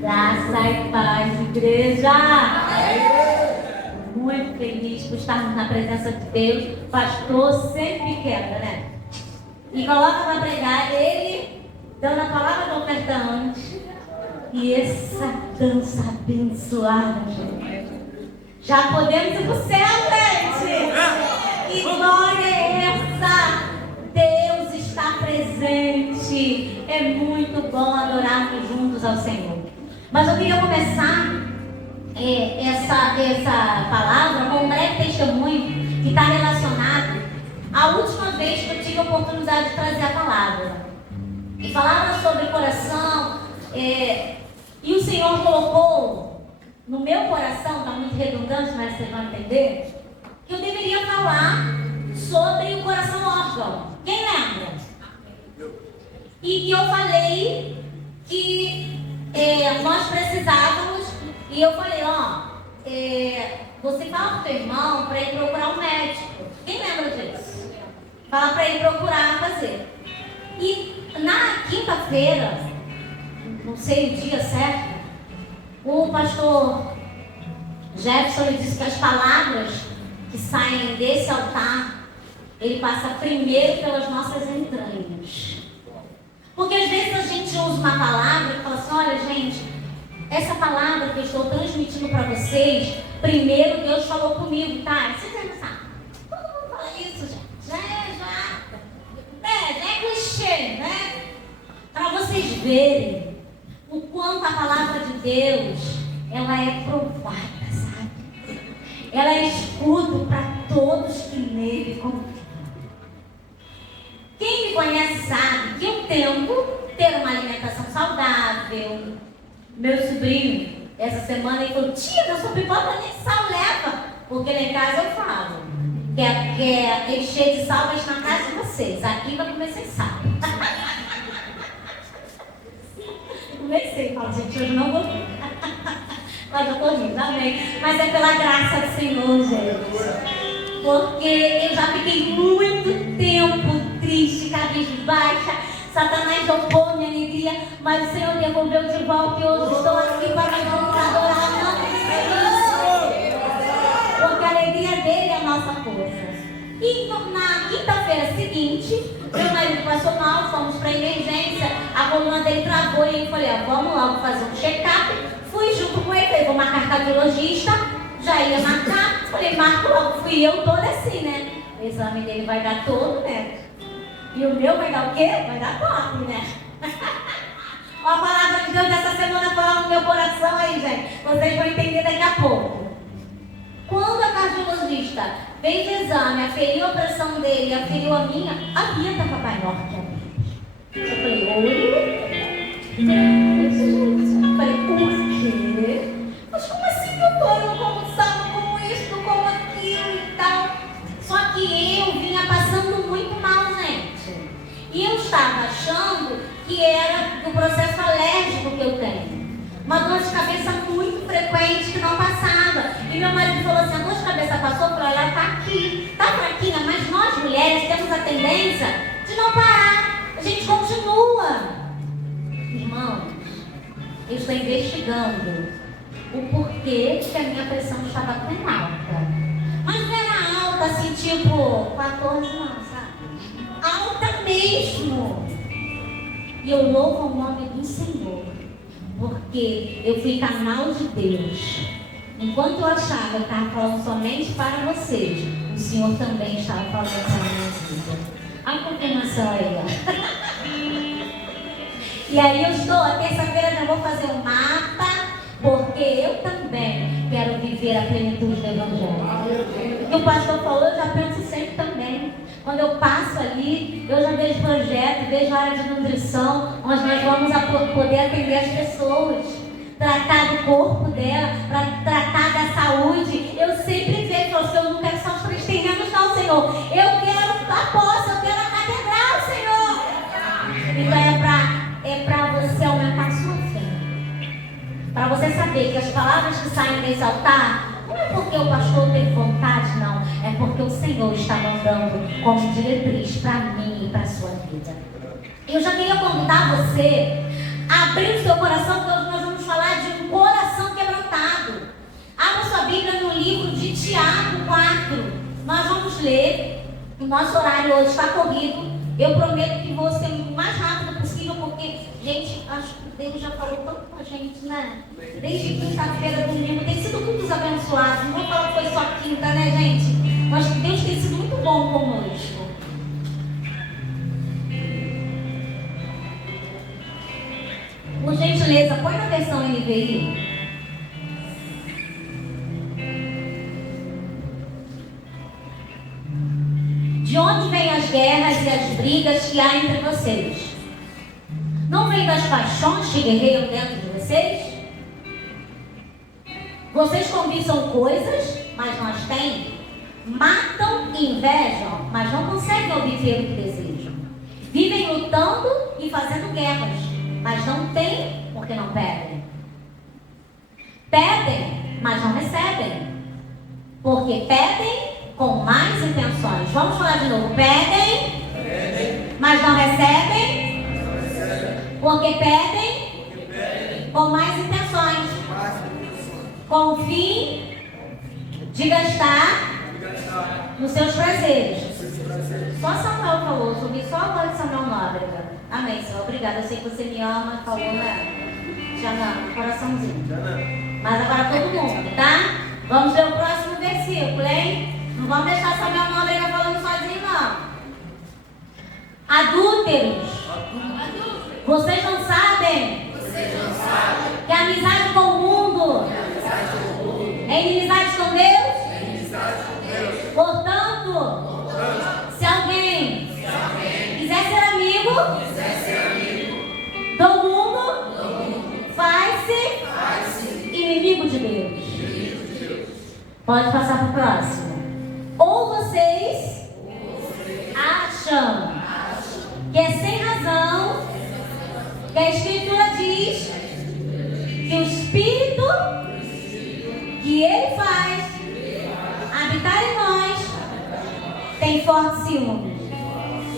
Graça e paz, igreja. Muito feliz por estarmos na presença de Deus. Pastor sempre quebra, né? E coloca para pregar ele dando a palavra do ofertante. E essa dança abençoada, gente. Já podemos ir pro céu, gente. Que glória é essa? Deus está presente. É muito bom adorarmos juntos ao Senhor. Mas eu queria começar essa palavra com um breve testemunho que está relacionado à última vez que eu tive a oportunidade de trazer a palavra. E falava sobre coração, e o Senhor colocou no meu coração, está muito redundante, mas vocês vão entender, que eu deveria falar sobre o coração órgão. Quem lembra? E que eu falei que nós precisávamos, e eu falei, você fala pro teu irmão para ele procurar um médico. Quem lembra disso? Fala para ele procurar fazer. E na quinta-feira, não sei o dia certo, o pastor Jefferson disse que as palavras que saem desse altar, ele passa primeiro pelas nossas entranhas. Porque às vezes a gente usa uma palavra e fala assim, olha gente, essa palavra que eu estou transmitindo para vocês, primeiro Deus falou comigo, tá? Vocês já sabem. Todo mundo fala isso, gente. Já é clichê, né? Para vocês verem o quanto a palavra de Deus, ela é provada, sabe? Ela é escudo para todos que nele confiam. Quem me conhece sabe que eu tento ter uma alimentação saudável. Meu sobrinho, essa semana, ele falou, tia, eu sou pipoca, nem sal leva. Porque lá em casa eu falo que é encher de sal, mas na casa de vocês. Aqui vai comer sem sal. Comecei, falo, gente, hoje não vou. Mas eu tô rindo, amém. Mas é pela graça do Senhor, gente. Porque eu já fiquei muito tempo triste, cabisbaixa. Satanás roubou minha alegria, mas o Senhor devolveu de volta e hoje estou aqui para juntos adorar o nome do Senhor. Porque a alegria dele é a nossa força. E na quinta-feira seguinte, meu marido passou mal, fomos para a emergência, a coluna dele travou e eu falei, vamos logo fazer um check-up. Fui junto com ele, falei, vou marcar cardiologista, já ia marcar, falei, marco logo, fui eu toda assim, né? O exame dele vai dar todo, né? E o meu vai dar o quê? Vai dar top, né? Ó, a palavra de Deus dessa semana falando no meu coração aí, gente. Vocês vão entender daqui a pouco. Quando a cardiologista fez o exame, aferiu a pressão dele e aferiu a minha, a minha estava maior que a minha. Eu falei, oi? Eu falei, por quê? Mas como assim, doutor? Eu como sal, como isso, como aquilo e tal. Só que eu vinha passando muito mal, gente. E eu estava achando que era do processo alérgico que eu tenho. Uma dor de cabeça muito frequente que não passava. E meu marido falou assim, a dor de cabeça passou, eu falei, ela está aqui, está fraquinha, mas nós mulheres temos a tendência de não parar. A gente continua. Irmãos, eu estou investigando o porquê que a minha pressão estava tão alta. Mas não era alta assim, tipo 14 não, sabe? Alta mesmo. E eu louvo o nome do Senhor, porque eu fui canal de Deus. Enquanto eu achava que eu estava falando somente para vocês, o Senhor também estava falando para a minha vida. A confirmação aí, ó. E aí eu estou, a terça-feira já vou fazer um mapa, porque eu também quero viver a plenitude do Evangelho. O que o pastor falou, eu já penso sempre também. Quando eu passo ali, eu já vejo projeto, vejo área de nutrição, onde nós vamos poder atender as pessoas, tratar do corpo dela, para tratar da saúde. Eu sempre vejo, falo, Senhor, eu não quero só os 3 terrenos não, Senhor. Eu quero a posse, eu quero a catedral, Senhor. Então é para você aumentar a sua fé. Para você saber que as palavras que saem desse altar, não é porque o pastor teve vontade, não. É porque o Senhor está mandando como diretriz para mim e para a sua vida. Eu já queria convidar você abrir o seu coração, porque hoje nós vamos falar de um coração quebrantado. Abra sua Bíblia no livro de Tiago 4. Nós vamos ler. O nosso horário hoje está corrido. Eu prometo que vou ser o mais rápido possível, porque, gente, acho que Deus já falou tanto com a gente, né? Desde quinta-feira, domingo, tem sido muitos abençoados. Não vou falar que foi só quinta, né, gente? Mas Deus tem sido muito bom conosco. Por gentileza, põe na versão NVI. De onde vêm as guerras e as brigas que há entre vocês? Não vem das paixões que guerreiam dentro de vocês? Vocês conquistam coisas, mas não as têm. Matam e invejam, mas não conseguem obter o que desejam. Vivem lutando e fazendo guerras, mas não têm porque não pedem. Pedem, mas não recebem, porque pedem com mais intenções. Vamos falar de novo. Pedem, mas não recebem, porque pedem com mais intenções, com o fim de gastar nos seus prazeres. Só Samuel falou, ouvi só a voz de Samuel Nóbrega. Amém, Senhor. Obrigada. Eu sei que você me ama. Falou, né? Já não, coraçãozinho. Mas agora todo mundo, tá? Vamos ler o próximo versículo, hein? Não vamos deixar Samuel Nóbrega falando sozinho, não. Adúlteros. Vocês não sabem que a amizade com o mundo é inimizade com Deus? Portanto, se alguém quiser ser amigo do mundo, faz-se inimigo de Deus. Pode passar para o próximo. Ou vocês acham que é sem razão que a Escritura diz que o Espírito que Ele faz habitar em nós tem forte ciúme.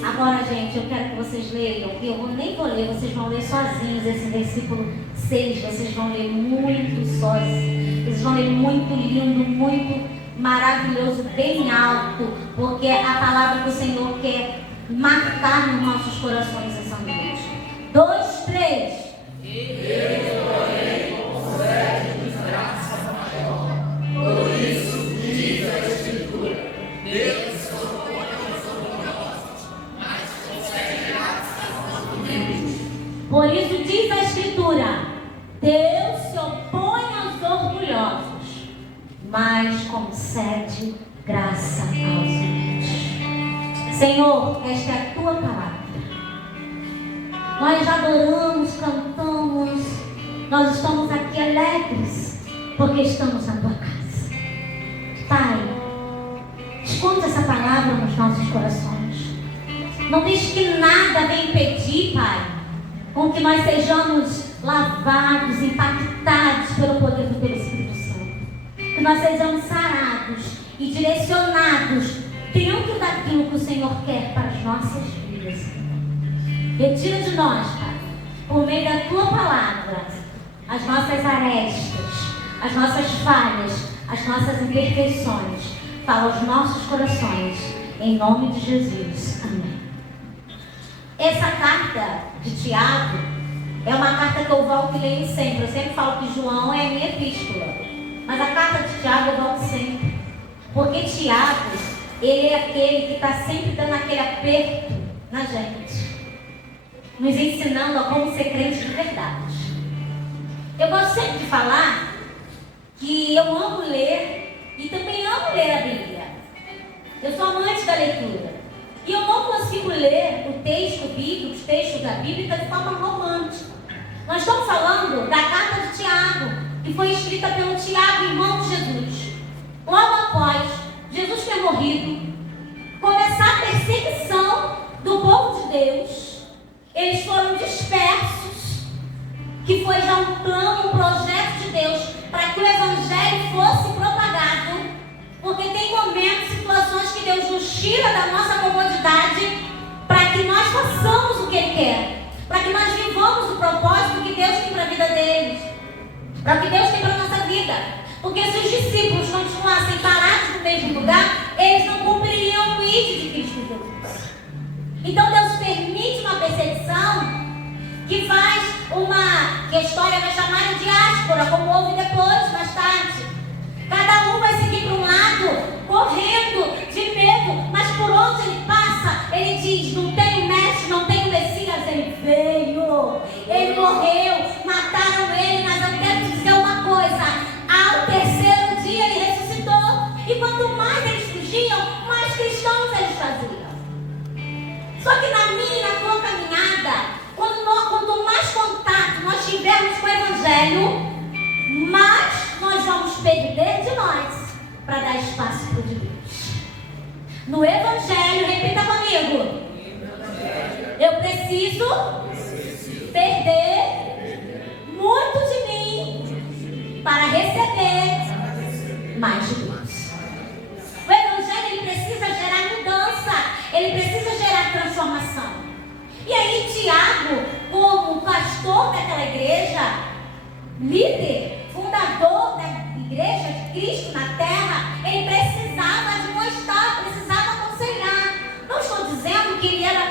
Agora, gente, eu quero que vocês leiam, que eu nem vou ler, vocês vão ler sozinhos esse versículo 6, vocês vão ler muito sozinhos, vocês vão ler muito lindo, muito maravilhoso, bem alto, porque é a palavra que o Senhor quer marcar nos nossos corações essa noite. 2, 3. Ele, porém, concede-nos graça maior. Por isso diz a Escritura: Deus se opõe aos orgulhosos, mas concede graça aos humildes. Por isso diz a Escritura: Deus se opõe aos orgulhosos, mas concede graça aos humildes. Senhor, esta é a tua palavra. Nós adoramos, cantamos, nós estamos aqui alegres, porque estamos na tua casa. Pai, escuta essa palavra nos nossos corações. Não deixe que nada venha impedir, Pai, com que nós sejamos lavados, impactados pelo poder do teu Espírito Santo. Que nós sejamos sarados e direcionados dentro daquilo que o Senhor quer para as nossas vidas. Retira de nós, Pai, por meio da tua palavra, as nossas arestas, as nossas falhas, as nossas imperfeições. Fala aos nossos corações, em nome de Jesus. Amém. Essa carta de Tiago é uma carta que eu volto e leio sempre. Eu sempre falo que João é a minha epístola, mas a carta de Tiago eu volto sempre, porque Tiago, ele é aquele que está sempre dando aquele aperto na gente, nos ensinando a como ser crente de verdade. Eu gosto sempre de falar que eu amo ler e também amo ler a Bíblia. Eu sou amante da leitura. E eu não consigo ler o texto bíblico, os textos da Bíblia de forma romântica. Nós estamos falando da carta de Tiago, que foi escrita pelo Tiago, irmão de Jesus. Logo após Jesus ter morrido, começar a perseguição do povo de Deus, eles foram dispersos, que foi já um plano, um projeto de Deus, para que o Evangelho fosse propagado, porque tem momentos, situações que Deus nos tira da nossa comodidade, para que nós façamos o que Ele quer, para que nós vivamos o propósito vida deles, para o que Deus tem para a nossa vida. Porque se os discípulos continuassem parados no mesmo lugar, eles não cumpririam o ide de Cristo Jesus. Então Deus permite uma perseguição que faz que a história vai chamar de diáspora, como houve depois, mais tarde. Cada um vai seguir para um lado, correndo de medo, mas por onde ele passa, ele diz: não tem o mestre, não tem o Messias. Ele veio, ele morreu, mataram ele, mas eu quero te dizer uma coisa: ao terceiro dia ele ressuscitou. E quanto mais eles fugiam, mais cristãos eles faziam. Só que na minha e na tua caminhada, quanto mais contato nós tivermos com o Evangelho, mais nós vamos perder de nós para dar espaço para o de Deus. No Evangelho, repita comigo: eu preciso perder muito de mim para receber mais de Deus. O Evangelho, ele precisa gerar mudança, ele precisa gerar transformação. E aí Tiago, como pastor daquela igreja, líder, fundador da igreja de Cristo na terra, ele precisava admoestar, precisava aconselhar. Não estou dizendo que ele era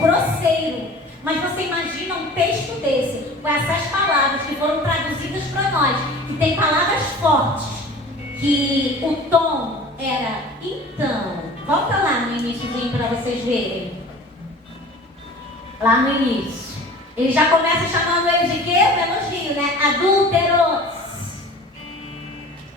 grosseiro, mas você imagina um texto desse, com essas palavras que foram traduzidas para nós, que tem palavras fortes, que o tom era: então, volta lá no iníciozinho para vocês verem. Lá no início. Ele já começa chamando ele de quê? Um elogio, né? Adúlteros.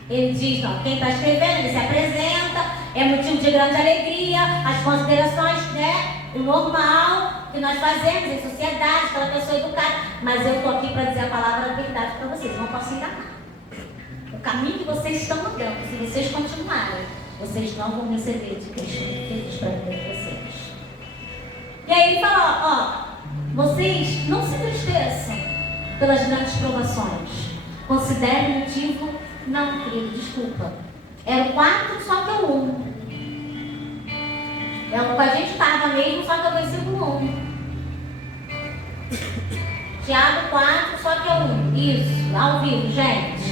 Ele diz, ó, quem está escrevendo, ele se apresenta, é motivo de grande alegria, as considerações, né? O normal que nós fazemos em sociedade, aquela pessoa educada. Mas eu estou aqui para dizer a palavra da verdade para vocês, não posso enganar. O caminho que vocês estão andando, se vocês continuarem, vocês não vão receber de Cristo filhos para a vida de vocês. E aí ele fala, vocês não se entristeçam pelas grandes provações. Considerem o motivo, não, querido, desculpa. Era o 4, só que é o 1. É o que a gente estava mesmo, só que é o versículo 1. Tiago 4, só que é o 1. Isso, ao vivo, gente.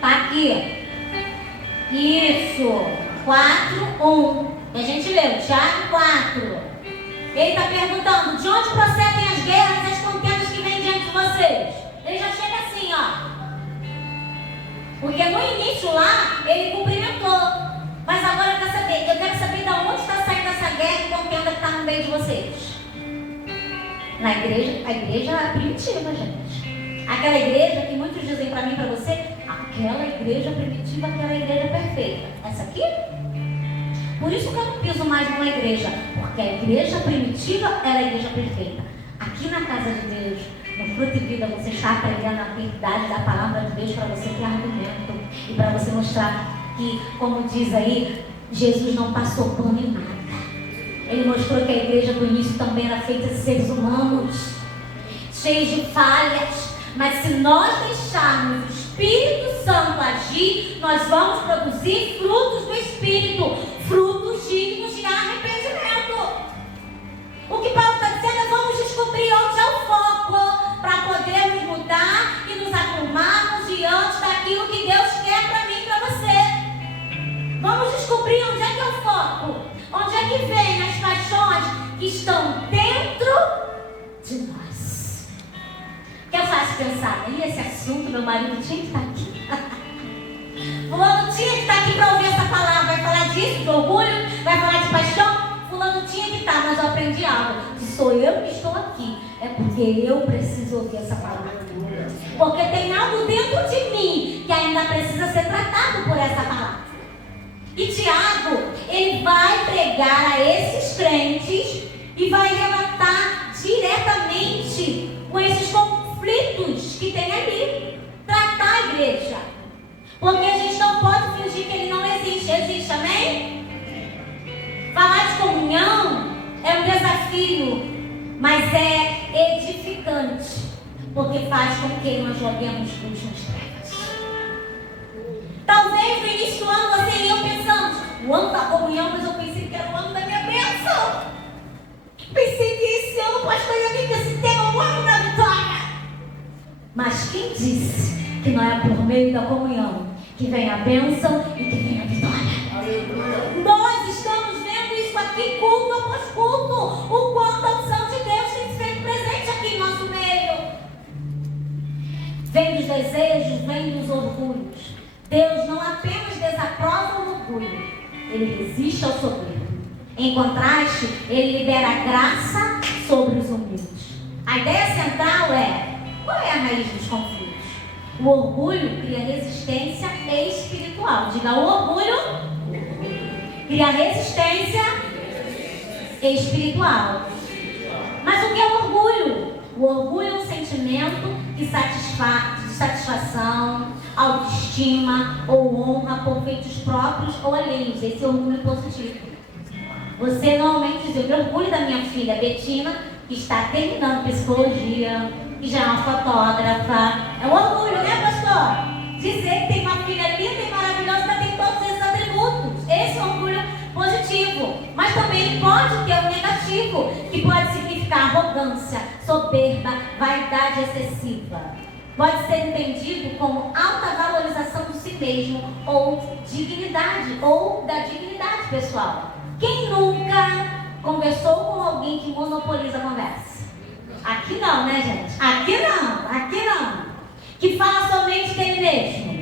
Tá aqui. Isso, 4, 1. A gente leu, Tiago 4. Ele está perguntando: de onde procedem as guerras e as contendas que vêm diante de vocês? Ele já chega assim, porque no início lá, ele cumprimentou. Mas agora eu quero saber de onde está saindo essa guerra e contenda que está no meio de vocês. A igreja primitiva, gente. Aquela igreja que muitos dizem para mim e para você: aquela igreja primitiva, aquela igreja perfeita. Essa aqui? Por isso que eu não piso mais numa igreja, porque a igreja primitiva era a igreja perfeita. Aqui na casa de Deus, no Fruto e Vida, você está aprendendo a verdade da palavra de Deus para você ter argumento e para você mostrar que, como diz aí, Jesus não passou pano em nada. Ele mostrou que a igreja do início também era feita de seres humanos, cheios de falhas, mas se nós deixarmos o Espírito Santo agir, nós vamos produzir frutos do Espírito, frutos dignos de arrependimento. O que Paulo está dizendo é: vamos descobrir onde é o foco, para podermos mudar e nos arrumarmos diante daquilo que Deus quer para mim e para você. Vamos descobrir onde é que é o foco, onde é que vem as paixões que estão dentro de nós. Que eu faço pensar, e esse assunto, meu marido tinha que estar aqui. Fulano tinha que estar aqui para ouvir essa palavra. Vai falar disso, de orgulho, vai falar de paixão. Fulano tinha que estar, mas eu aprendi algo. Se sou eu que estou aqui, é porque eu preciso ouvir essa palavra. Porque tem algo dentro de mim que ainda precisa ser tratado por essa palavra. E Tiago, ele vai pregar a esses crentes e vai relatar diretamente com esses conflitos que tem ali. Tratar a igreja. Porque a gente não pode fingir que ele não existe. Existe, amém? Falar de comunhão é um desafio, mas é edificante, porque faz com que nós joguemos luz nas trevas. Talvez no início do ano você e eu pensamos: o ano da comunhão, mas eu pensei que era o ano da minha bênção. Pensei que esse ano, pastor, eu vim com esse tema, o ano Mas quem disse que não é por meio da comunhão que vem a bênção e que vem a vitória? Nós estamos vendo isso aqui culto após culto, o quanto a unção de Deus tem se feito presente aqui em nosso meio. Vem dos desejos, vem dos orgulhos. Deus não apenas desaprova o orgulho, Ele resiste ao soberbo. Em contraste, Ele libera a graça sobre os humildes. A ideia central é: qual é a raiz dos conflitos? O orgulho cria resistência espiritual. Diga, o orgulho cria resistência espiritual. Mas o que é o orgulho? O orgulho é um sentimento de satisfação, autoestima ou honra por feitos próprios ou alheios. Esse é o orgulho positivo. Você normalmente diz: eu me orgulho da minha filha Betina, que está terminando psicologia, que já é uma fotógrafa. É um orgulho, né, pastor? Dizer que tem uma filha linda e maravilhosa, mas tem todos esses atributos. Esse é um orgulho positivo. Mas também pode ter um negativo, que pode significar arrogância, soberba, vaidade excessiva. Pode ser entendido como alta valorização de si mesmo, ou dignidade, ou da dignidade pessoal. Quem nunca conversou com alguém que monopoliza a conversa? Aqui não, né, gente? Aqui não. Que fala somente dele mesmo.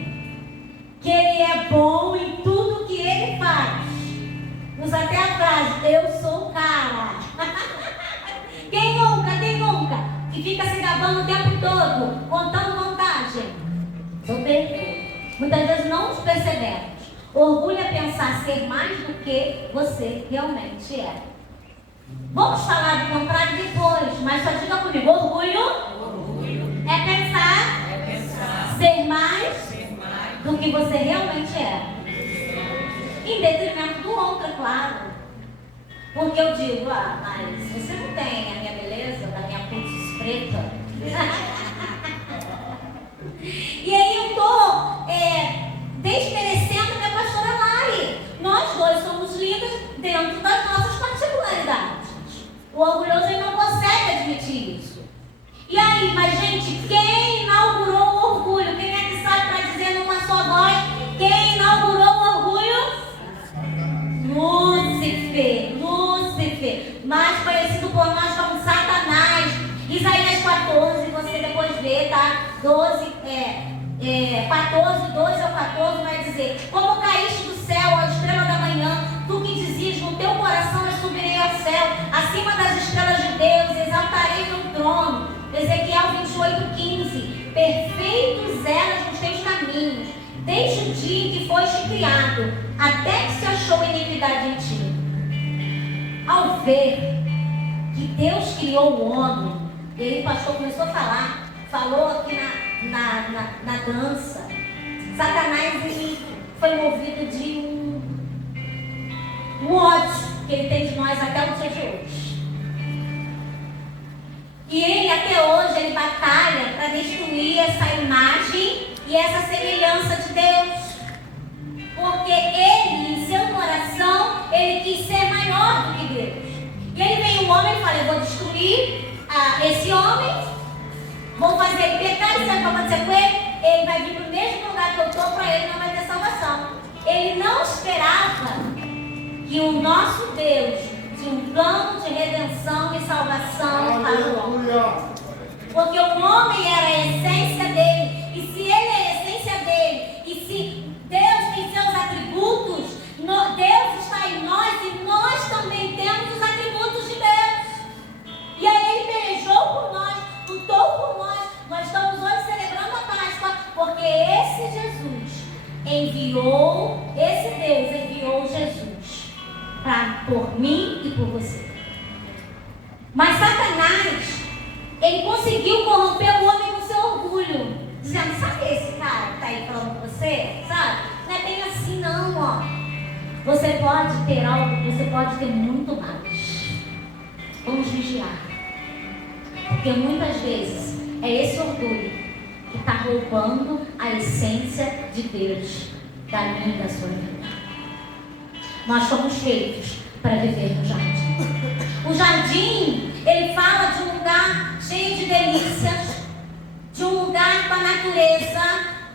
Que ele é bom em tudo que ele faz. Usa até a frase: eu sou o cara. Quem nunca? Que fica se gabando o tempo todo, contando vantagem. Soberbo. Muitas vezes não nos percebemos. Orgulho é pensar ser mais do que você realmente é. Vamos falar do contrário depois, mas só diga comigo: orgulho é pensar ser mais do que você realmente é. Em detrimento do outro, é claro. Porque eu digo: mas você não tem a minha beleza, da minha putz preta. E aí eu estou desmerecendo minha pastora Mari. Nós dois somos lindos dentro das nossas particularidades. O orgulhoso ele não consegue admitir isso. E aí, mas gente, quem inaugurou o orgulho? Quem é que sabe para dizer numa só voz? Quem inaugurou o orgulho? Lúcifer, mais conhecido por nós como Satanás. Isaías 14, você depois vê, tá? 14, 12 ao 14 vai dizer: como caíste do céu, a estrela da manhã, tu que dizias no teu coração: eu subirei ao céu, acima das estrelas de Deus, exaltarei teu trono. Ezequiel 28:15. Perfeitos eras nos teus caminhos, desde o dia em que foste criado, até que se achou iniquidade em ti. Ao ver que Deus criou o homem, e aí o pastor começou a falar, falou aqui na dança, Satanás ele foi movido de um ódio que ele tem de nós até o dia de hoje. E ele até hoje ele batalha para destruir essa imagem e essa semelhança de Deus. Porque ele, em seu coração, ele quis ser maior do que Deus. E ele veio o homem e fala: eu vou destruir esse homem, vou fazer ele pecar, e sabe o que vai acontecer com ele? Ele vai vir para o mesmo lugar que eu estou, para ele não vai ter salvação. Ele não esperava que o nosso Deus tinha um plano de redenção e salvação para o homem. Porque o homem era a essência dele. E se ele é a essência dele, e se Deus tem seus atributos, Deus está em nós e nós também temos os atributos de Deus. E aí ele pelejou por nós, lutou por nós. Nós estamos hoje celebrando a Páscoa, porque esse Jesus enviou, esse Deus enviou Jesus por mim e por você. Mas Satanás, ele conseguiu corromper o homem com seu orgulho, dizendo: sabe esse cara que está aí falando com você? Sabe? Não é bem assim não, ó. Você pode ter algo, você pode ter muito mais. Vamos vigiar. Porque muitas vezes é esse orgulho que está roubando a essência de Deus da minha e da sua vida. Nós fomos feitos para viver no jardim. O jardim, ele fala de um lugar cheio de delícias, de um lugar lugar com a natureza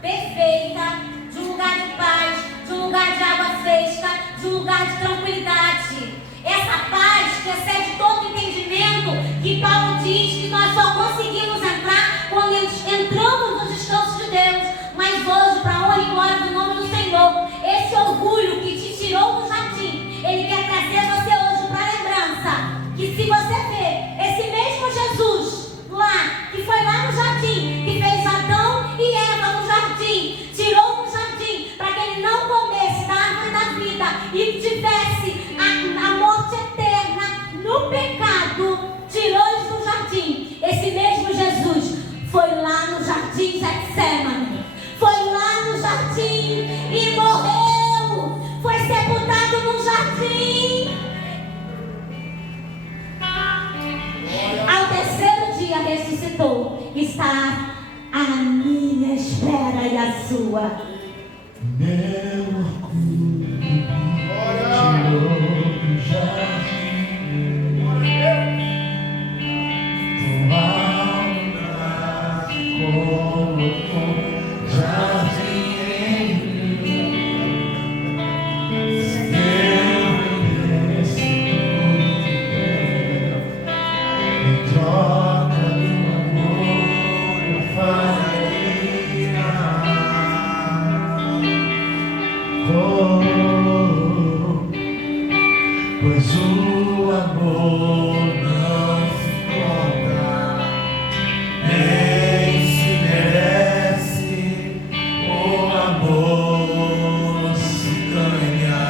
perfeita, de um lugar de paz, de um lugar de água fresca, de um lugar de tranquilidade. Essa paz que excede todo entendimento, que Paulo diz que nós só conseguimos entrar quando entramos nos descansos de Deus. Mas hoje, para a honra e glória do nome do Senhor, esse orgulho que te tirou do jardim, Ele quer trazer você hoje para a lembrança que, se você ver esse mesmo Jesus lá, que foi lá no jardim, que fez Adão e Eva no jardim, tirou do jardim para que ele não comesse da árvore da vida e tivesse a morte eterna no pecado, tirou eles do jardim. Esse mesmo Jesus foi lá no jardim Getsemane, foi lá no jardim e morreu, foi sepultado no jardim. Ao terceiro dia ressuscitou, está à minha espera e a sua. Meu orgulho tirou do jardim, tua alma colocou jardim em mim. Eu mereço tudo em troca do amor eu faria. Pois o amor não se compra, nem se merece, o amor se ganha,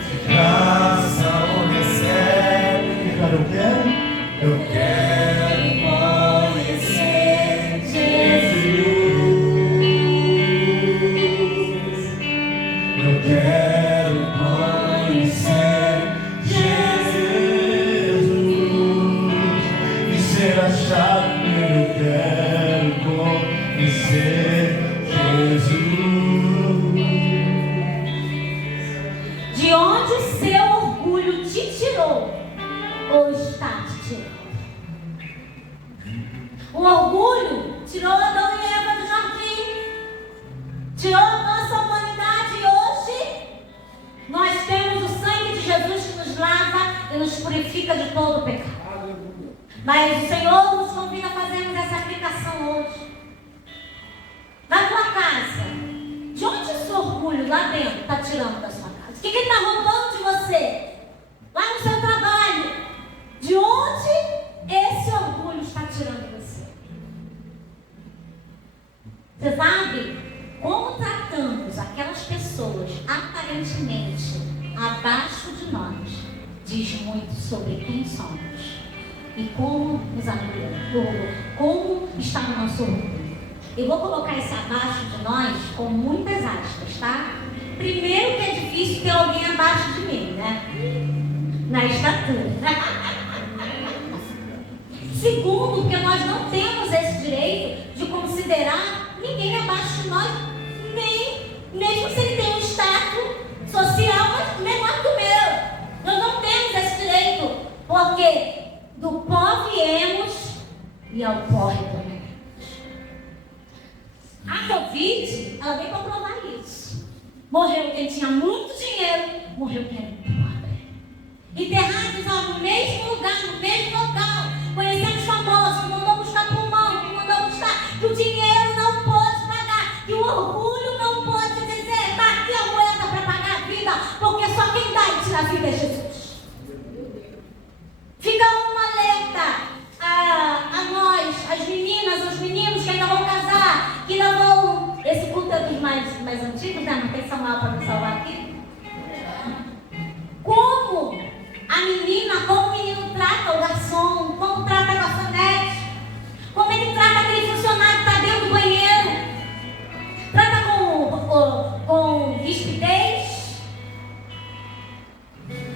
de graça ou recebe. Eu quero conhecer Jesus. Eu quero conhecer Jesus e ser achado. Eu quero conhecer Jesus. De onde o seu orgulho te tirou, hoje está te tirando. O orgulho tirou Adão e Eva do jardim, tirou a nossa humanidade, e hoje nós temos o sangue de Jesus que nos lava e nos purifica de todo o pecado. Mas o Senhor nos convida a fazermos essa aplicação hoje. Na tua casa, de onde esse orgulho lá dentro está tirando da sua casa? O que está roubando de você? Lá no seu trabalho, de onde esse orgulho está tirando de você? Você sabe como tratamos aquelas pessoas aparentemente abaixo de nós, diz muito sobre quem somos e como nos acolhemos, como está o nosso orgulho. Eu vou colocar esse abaixo de nós com muitas aspas, tá? Primeiro, que é difícil ter alguém abaixo de mim, né? Na estatura. Segundo, porque nós não temos esse direito de considerar ninguém abaixo de nós, mesmo se ele tem um status social menor que o meu. Nós não temos esse direito, porque do pó viemos e ao pó retornaremos. A Covid, ela veio para provar isso. Morreu quem tinha muito dinheiro, morreu quem era pobre. Enterrados no mesmo lugar, no mesmo local. Conhecemos famosos que mandou buscar pulmão, que mandou buscar, que o dinheiro não pode pagar, que o orgulho não pode dizer, tá aqui a moeda para pagar a vida, porque só quem dá e tira a vida é Jesus. Fica um alerta a nós, as meninas, os meninos que ainda vão casar, que ainda vão. Esse culto é dos mais antigos, né? Não tem Samuel para me salvar aqui. Como a menina, como o menino trata o garçom, como trata a garçonete, como ele trata aquele funcionário que está dentro do banheiro, trata com rispidez.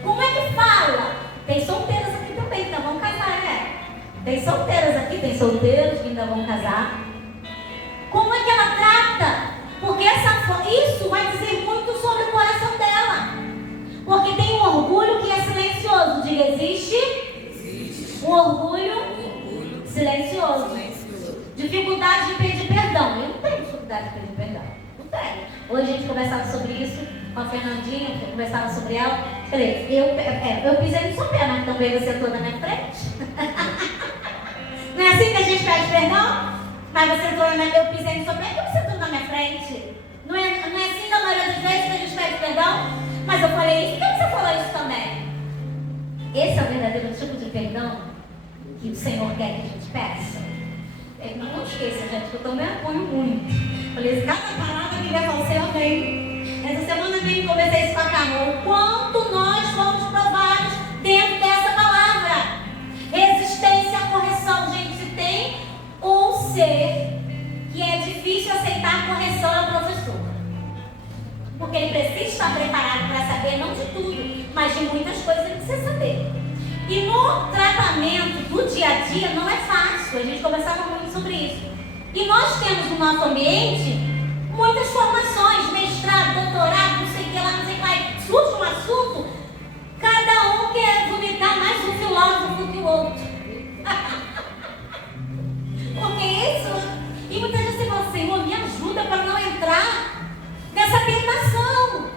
Como é que fala? Tem solteiras aqui também que ainda vão casar, né? Tem solteiras aqui, tem solteiros que ainda vão casar. Como é que ela trata? Porque isso vai dizer muito sobre o coração dela. Porque tem um orgulho que é silencioso. Diga, existe um orgulho silencioso. Dificuldade de pedir dificuldade de pedir perdão. Não tem. Hoje a gente conversava sobre isso com a Fernandinha, conversava sobre ela. Falei, eu pisei no seu pé, mas também você entrou na minha frente. Não é assim que a gente pede perdão? Mas você entrou na minha frente, eu pisei no seu pé, como você entrou na minha frente? Não é assim na maioria das vezes que a gente pede perdão? Mas eu falei isso, por que você falou isso também? Esse é o verdadeiro tipo de perdão que o Senhor quer que a gente peça. Não esqueça, gente, que eu também apoio muito. Falei, cada palavra que vier você, eu amei. Essa semana eu vim conversar isso com a Carol. O quanto nós fomos provados dentro dessa palavra. Resistência à correção, gente. Se tem um ser que é difícil aceitar a correção, é o professor. Porque ele precisa estar preparado para saber, não de tudo, mas de muitas coisas ele precisa saber. E no tratamento do dia a dia não é fácil, a gente conversava muito sobre isso. E nós temos no nosso ambiente muitas formações, mestrado, doutorado, não sei o que lá, não sei o que lá. Surge um assunto, cada um quer vomitar mais um filósofo que o outro. Porque isso, e muitas vezes você fala, Senhor, me ajuda para não entrar nessa tentação.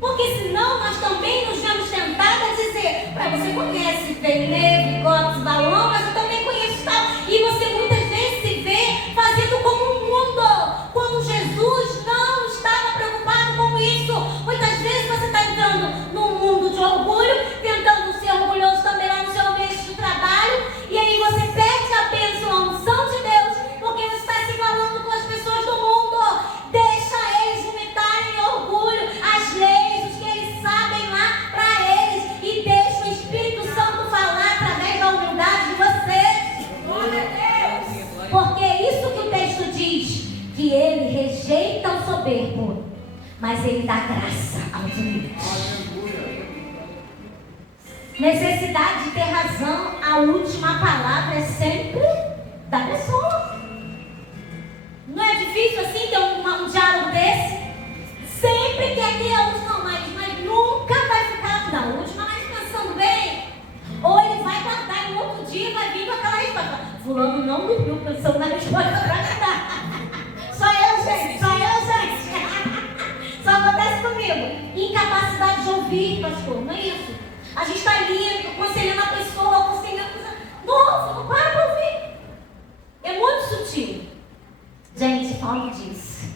Porque senão nós também nos vemos tentados a dizer, você conhece Venê, Bigotes, Balão, mas eu também conheço tal. E você muitas vezes se vê fazendo como o mundo, quando Jesus não estava preocupado com isso. Muitas vezes você está entrando num mundo de orgulho, tentando ser orgulhoso também lá no seu ambiente de trabalho, e aí você perde a bênção, a unção de Deus, porque você está se falando com as pessoas do mundo. Deixa eles vomitarem em orgulho as leis, os que eles sabem lá para eles, e deixa o Espírito Santo falar através da humildade de vocês. Glória a Deus! Porque é isso que o texto diz, que ele rejeita o soberbo, mas ele dá graça aos humildes. Necessidade de ter razão, a última palavra é sempre da pessoa. Não é difícil assim ter um diálogo desse? Sempre quer ter a última, mas nunca vai ficar na última, mas pensando bem. Ou ele vai guardar e no outro dia vai vir com aquela resposta. Fulano não dormiu pensando na resposta para me dar. Só eu, gente. Só acontece comigo. Incapacidade de ouvir, pastor, não é isso? A gente está ali aconselhando a pessoa, aconselhando a pessoa. Nossa, não para ouvir. É muito sutil. Gente, Paulo diz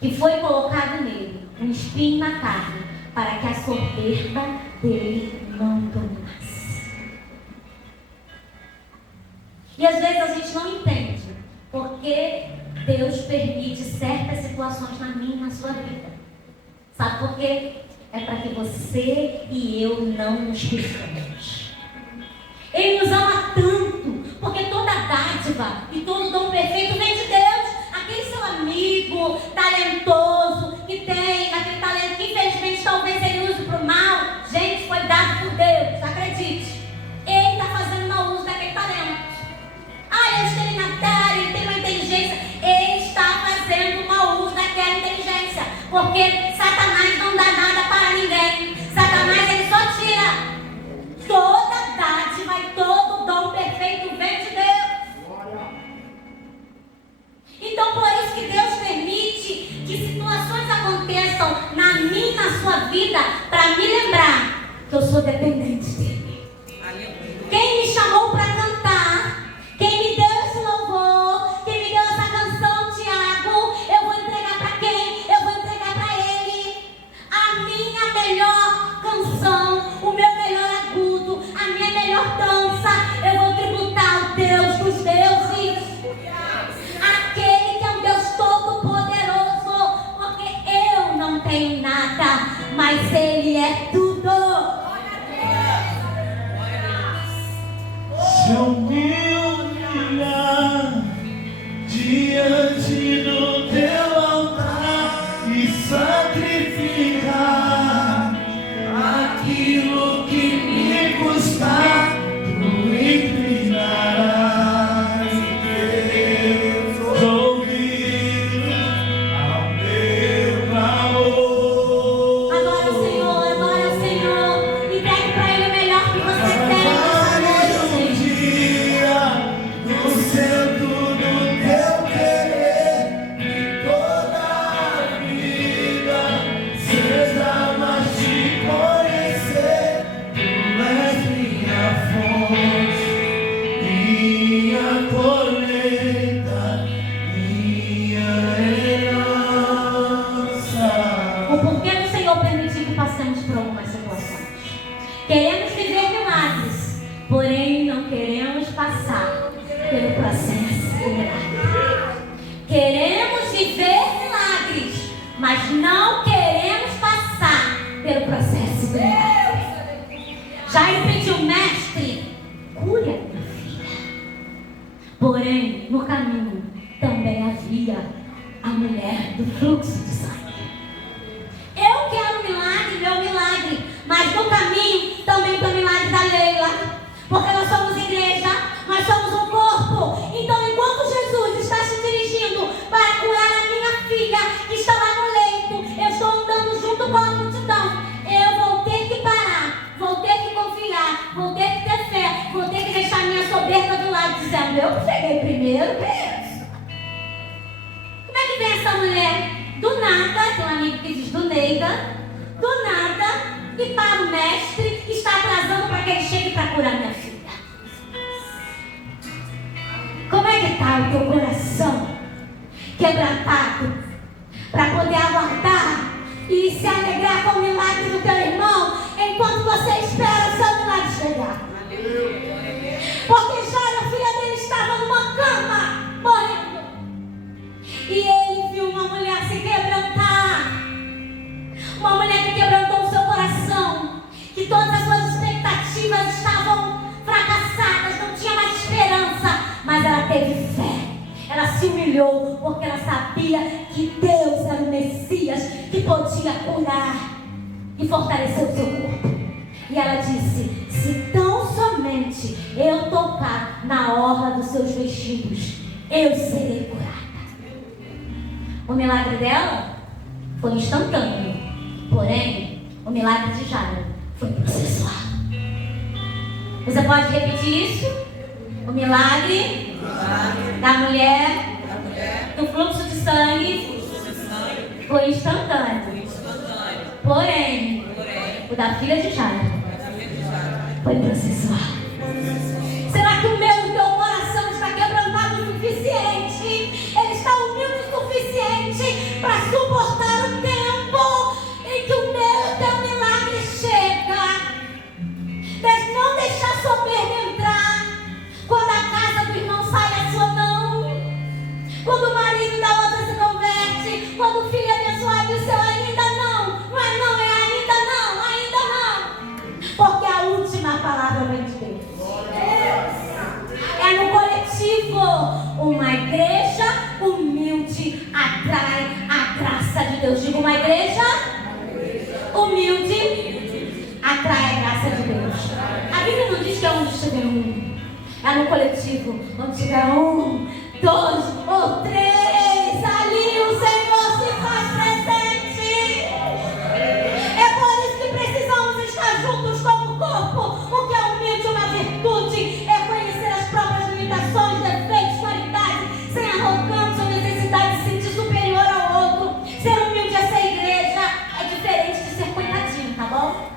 que foi colocado nele um espinho na carne para que a soberba dele não dominasse. E às vezes a gente não entende porque Deus permite certas situações na minha e na sua vida. Sabe por quê? É para que você e eu não nos percamos. Ele nos ama tanto, porque toda dádiva e todo dom perfeito vem de Deus. Aquele seu amigo talentoso que tem aquele talento que infelizmente talvez ele use para o mal, gente, foi dado por Deus, acredite. Ele está fazendo mau uso daquele talento. Ele é estelionatário, ele tem uma inteligência. Ele está fazendo mau uso daquela inteligência, porque Satanás não dá nada para ninguém. Satanás ele só tira. Toda dádiva e todo dom perfeito vem de Deus. Então por isso que Deus permite que situações aconteçam na minha e na sua vida para me lembrar que eu sou dependente dele. Quem me chamou para cantar, quem me deu esse louvor, quem me deu essa canção, Tiago, eu vou entregar para quem? Eu vou entregar para ele. A minha melhor canção, o meu melhor agudo, a minha melhor dança, eu vou tributar ao Deus dos deuses. Aquele que é um Deus todo-poderoso, porque eu não tenho nada, mas Ele é tudo. Se eu me humilhar diante do teu altar e sacrificar aquilo que me custar, tu inclinarás teus ouvidos ao meu clamor. Adora o Senhor, entregue para Ele o melhor que você tem. No centro do teu querer, me o porquê do Senhor permitir que passemos por algumas situações. Queremos viver milagres, porém não queremos passar pelo processo do milagre. Queremos viver milagres, mas não queremos passar pelo processo do milagre. Jairo pediu: mestre, cure a minha filha. Porém, no caminho também havia a mulher do fluxo de sangue. Eu quero milagre, meu milagre, mas no caminho também tem o milagre da Leila, porque nós somos igreja, nós somos um corpo. Então, enquanto Jesus está se dirigindo para curar a minha filha que está lá no leito, eu estou andando junto com a multidão. Eu vou ter que parar, vou ter que confiar, vou ter que ter fé, vou ter que deixar minha soberba do lado, dizendo: eu cheguei primeiro, pensa. Como é que vem essa mulher? Do nada, tem um amigo que diz do Neida, do nada, e para o mestre que está atrasando para que ele chegue para curar minha filha. Como é que está o teu coração quebrantado para poder aguardar e se alegrar com o milagre do teu irmão enquanto você espera o seu milagre chegar? Porque já a filha dele estava numa cama morrendo. E ele viu uma mulher se quebrantar. Uma mulher que quebrantou o seu coração. Que todas as suas expectativas estavam fracassadas. Não tinha mais esperança. Mas ela teve fé. Ela se humilhou porque ela sabia que Deus era o Messias que podia curar e fortalecer o seu corpo. E ela disse: se tão somente eu tocar na orla dos seus vestidos, eu serei curada. O milagre dela foi instantâneo, porém, o milagre de Jairo foi processual. Você pode repetir isso? O milagre da mulher do fluxo de sangue foi instantâneo, porém, o da filha de Jairo foi processual. Será que o meu e o teu coração está quebrantado o suficiente? Ele está humilde o suficiente para suportar o tempo em que o meu e o teu milagre chega? Não deixar a soberba entrar. Quando a casa do irmão sai a sua não. Quando o marido da outra se converte. Quando o filho abençoado e o seu ainda não. Não é não, é ainda não, ainda não. Porque a última palavra vem de Deus. É no coletivo. Uma igreja humilde atrai a graça de Deus. Diga: uma igreja humilde atrai a graça de Deus. A Bíblia não diz que é onde estiver um. É no coletivo. Onde tiver um, dois ou três, ali o Senhor se faz presente. É por isso que precisamos estar juntos como corpo. O que é humilde, uma virtude, é conhecer as próprias limitações, defeitos, qualidades, sem arrogância ou necessidade de se sentir superior ao outro. Ser humilde é ser igreja, é diferente de ser coitadinho, tá bom?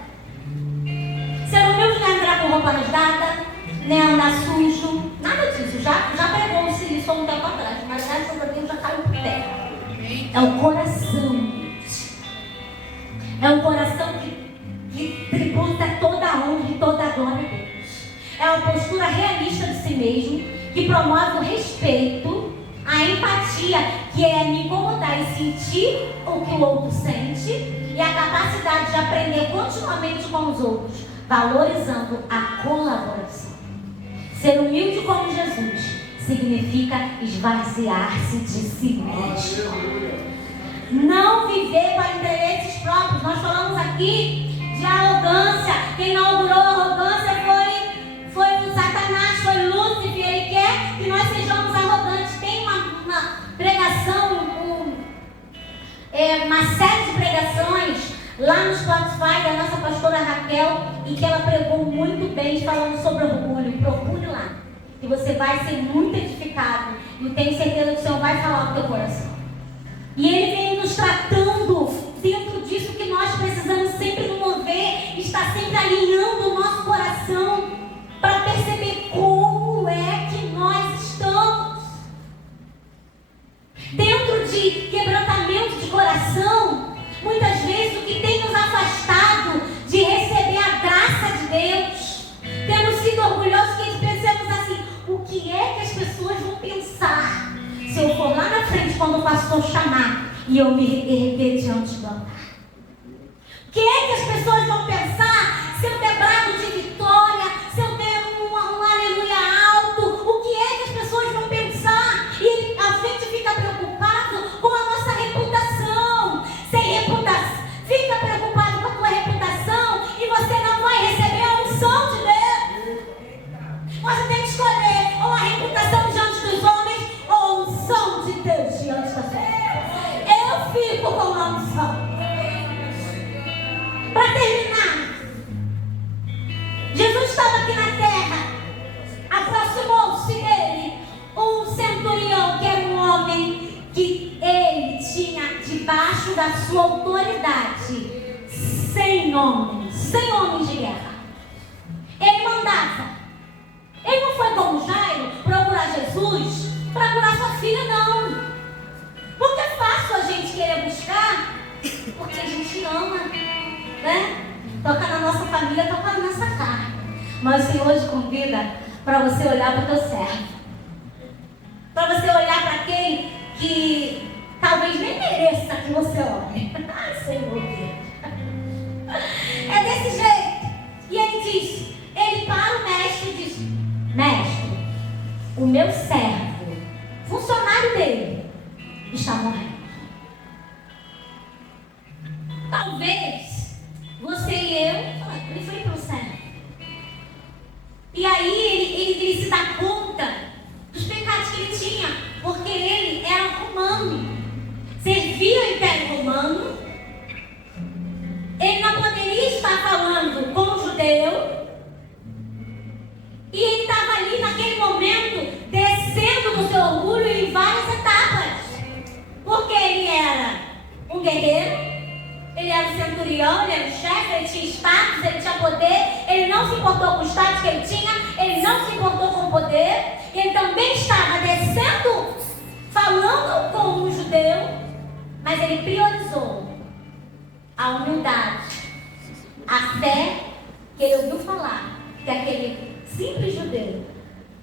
Ser humilde não é entrar com roupa rasgada, nem andar sujo, nada disso. Já pregou-se isso há um tempo atrás, mas graças a Deus já caiu por terra. É o coração. É um coração que tributa toda a honra e toda a glória a Deus. É uma postura realista de si mesmo, que promove o respeito, a empatia, que é me incomodar e sentir o que o outro sente, e a capacidade de aprender continuamente com os outros, valorizando a colaboração. Ser humilde como Jesus significa esvaziar-se de si mesmo. Não viver para interesses próprios. Nós falamos aqui de arrogância. Quem inaugurou a arrogância foi o Satanás, foi Lúcifer. Ele quer que nós sejamos arrogantes. Tem uma pregação, uma série de pregações lá no Spotify da nossa pastora Raquel, e que ela pregou muito bem falando sobre orgulho. Procure lá, que você vai ser muito edificado, e eu tenho certeza que o Senhor vai falar no teu coração. E Ele vem nos tratando dentro disso, que nós precisamos sempre nos mover, estar sempre alinhando o nosso coração para perceber como é que nós estamos. Dentro de quebrantamento de coração, muitas vezes e eu me erguer diante do altar. O que é que as pessoas vão pensar se eu der brado de vitória, se eu der um aleluia alto? O que é que as pessoas vão pensar? E a gente fica preocupado com a nossa reputação. Sem reputação, fica preocupado com a tua reputação e você não vai receber a unção de Deus. Você tem que escolher ou a reputação diante dos homens ou a unção de Deus diante das pessoas. Eu fico com a unção. Para terminar, Jesus estava aqui na terra, aproximou-se dele um centurião, que era um homem que ele tinha debaixo da sua autoridade 100 homens de guerra. Ele mandava. Ele não foi como Jairo procurar Jesus para curar sua filha, não. Porque é fácil a gente querer buscar, porque a gente ama, né? Toca na nossa família, toca na nossa carne. Mas o Senhor te convida para você olhar para o teu servo, para você olhar para aquele que talvez nem mereça que você olhe. Ai, Senhor, é desse jeito. E ele diz, ele para o mestre e diz: mestre, o meu servo, funcionário dele, está morrendo. Talvez você e eu, ele foi para o céu. E aí ele se dá conta dos pecados que ele tinha, porque ele era romano, servia o Império Romano. Ele não poderia estar falando com o judeu. E ele estava ali naquele momento, descendo do seu orgulho em várias etapas. Porque ele era um guerreiro. Ele era um centurião, ele era um chefe, ele tinha status, ele tinha poder. Ele não se importou com o status que ele tinha, ele não se importou com o poder. Ele também estava descendo, falando com o judeu, mas ele priorizou a humildade, a fé, que ele ouviu falar que aquele simples judeu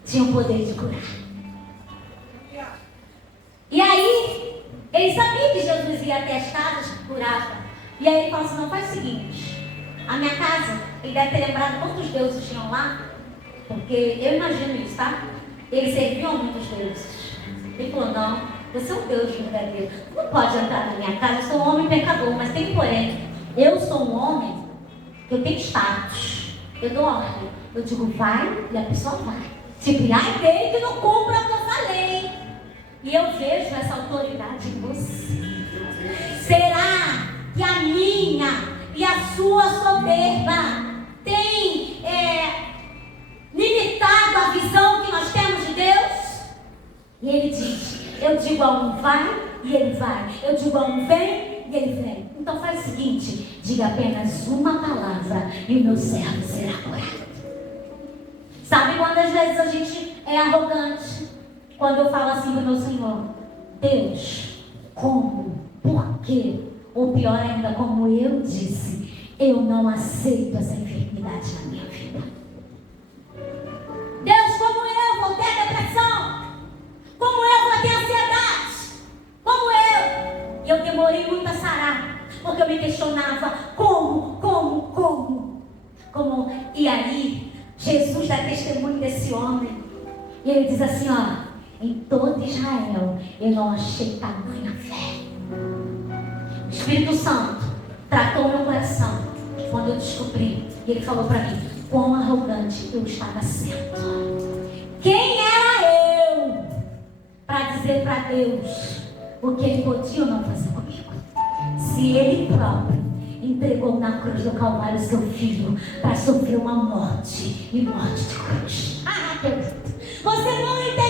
tinha o poder de curar. E aí, ele sabia que Jesus ia até as casas que curava. E aí ele falou assim: não, faz o seguinte, a minha casa, ele deve ter lembrado quantos deuses tinham lá, porque eu imagino isso, tá? Ele serviu a muitos deuses. Ele falou: não, você é um Deus verdadeiro, não pode entrar na minha casa, eu sou um homem pecador, mas tem porém, eu sou um homem, eu tenho status, eu dou ordem, eu digo vai e a pessoa vai. Tipo, ai dele que não cumpra o que eu falei. E eu vejo essa autoridade em você. Será que a minha e a sua soberba tem limitado a visão que nós temos de Deus? E ele diz: eu digo a um vai e ele vai, eu digo a um vem e ele vem. Então faz o seguinte, diga apenas uma palavra e o meu servo será curado. Sabe quantas vezes a gente é arrogante? Quando eu falo assim do meu Senhor: Deus, como, por quê? Ou pior ainda, como eu disse, eu não aceito essa enfermidade na minha vida. Deus, como eu vou ter depressão? Como eu vou ter ansiedade? Como eu? E eu demorei muito a sarar, porque eu me questionava: como? E aí, Jesus dá testemunho desse homem. E ele diz assim: ó, em todo Israel eu não achei tamanha fé. O Espírito Santo tratou meu coração quando eu descobri. E ele falou para mim quão arrogante eu estava sendo. Quem era eu para dizer para Deus o que ele podia ou não fazer comigo? Se ele próprio entregou na cruz do Calvário seu filho para sofrer uma morte, e morte de cruz. Ah, Deus, você não entende.